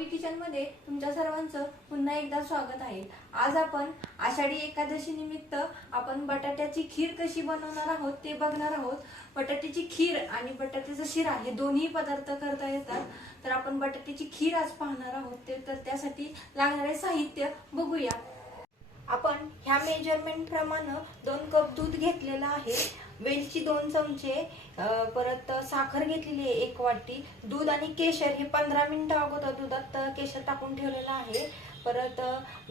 ओवी किचन मध्ये तुमच्या सर्वांचं पुन्हा एकदा स्वागत आहे। आज आपण आषाढी एकादशी निमित्त आपण बटाट्याची खीर कशी बनवणार आहोत ते बघणार आहोत। बटाट्याची खीर आणि बटाट्याचा शिरा हे दोन्ही पदार्थ करता येतात, तर आपण बटाट्याची खीर आज पाहणार आहोत। तर त्यासाठी लागणारे साहित्य बघूया। आपण ह्या मेजरमेंट प्रमाणे 2 कप दूध घेतलेला आहे, वेलची 2 चमचे, परत साखर घेतलेली आहे 1 वाटी, दूध आणि केशर हे 15 मिनिटं अगोदर दुधात केशर टाकून ठेवलेलं आहे, परत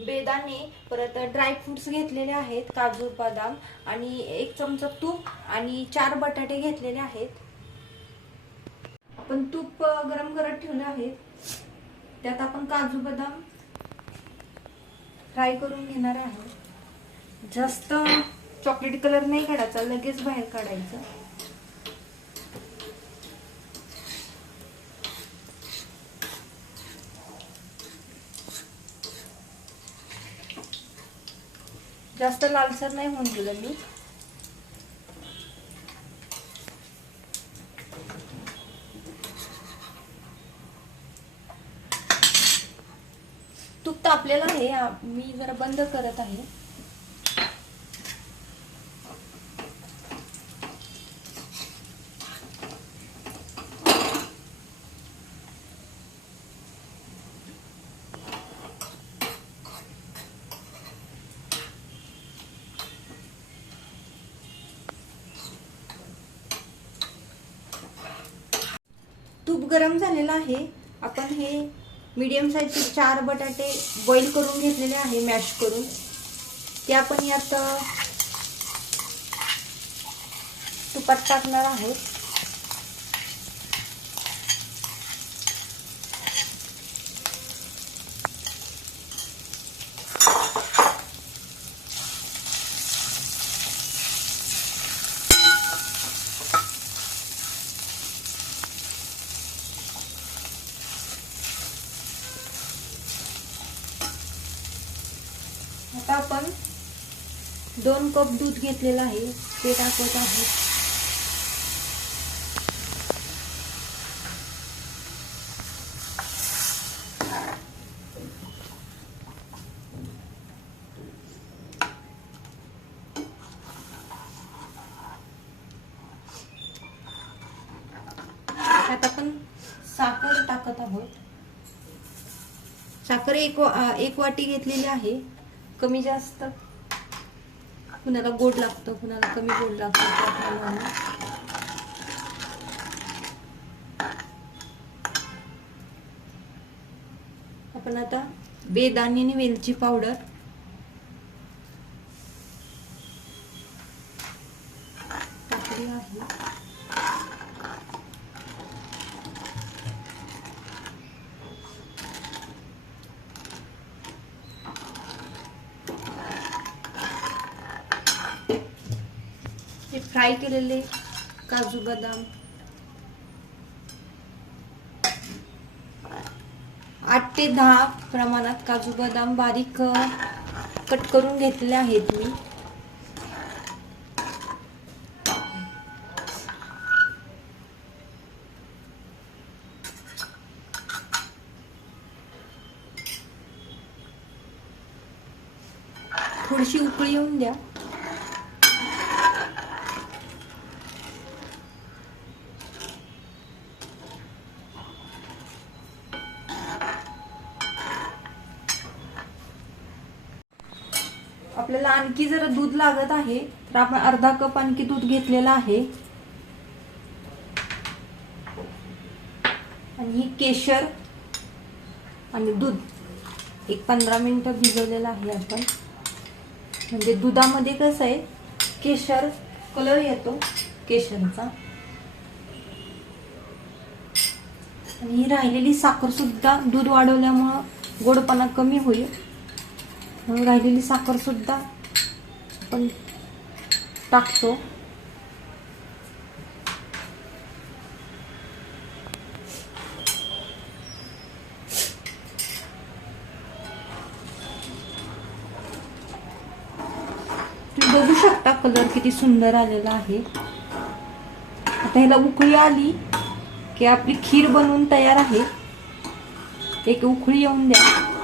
बेदाणे, परत ड्राय फ्रुट्स घेतलेले आहेत, काजू बदाम आणि 1 चमचा तूप आणि 4 बटाटे घेतलेले आहेत। आपण तूप गरम करत ठेवले आहे, त्यात आपण काजू बदाम फ्राय करून घेणार आहे। जास्त चॉकलेट कलर नाही काढायचा, लगेच बाहेर काढायचं। जास्त लालसर नाही होऊन दिलं मी। तूप तापलेलं आहे, मी जरा बंद करत आहे। तूप गरम झालेलं आहे। आपण हे मीडियम साइजचे 4 बटाटे बॉईल करून घेतलेले आहे, मॅश करून। ते आपण यात तुपात टाकणार आहोत। आता आपण 2 कप दूध घेतलेलं आहे, ते टाकत आहे। आता आपण साखर टाकत आहोत। साखर एक वाटी घेतलेली आहे। कमी जास्त कुणाला गोड लागतं, कुणाला कमी गोड लागतं। आपण आता बेदाणे आणि वेलची पावडर टाकली आहे। फ्राय केलेले काजू बदाम 8 ते 10 प्रमाणात काजू बदाम बारीक कट करून घेतलेले आहेत मी। थोडीशी उकळी येऊन द्या। आपल्याला आणखी जरा दूध लागत आहे, तर आपण अर्धा कप आणखी दूध घेतलेला आहे आणि ही केशर आणि दूध 15 मिनिटं भिजवलेलं आहे आपण। म्हणजे दुधामध्ये कसं आहे, केशर कलर येतो केशरचा। आणि ही राहिलेली साखर सुद्धा दूध वाढवल्यामुळे गोडपणा कमी होईल, म्हणून राहिलेली साखर सुद्धा आपण टाकतो। तुम्ही बघू शकता कलर किती सुंदर आलेला आहे। आता ह्याला उकळी आली की आपली खीर बनवून तयार आहे। एक उकळी येऊन द्या.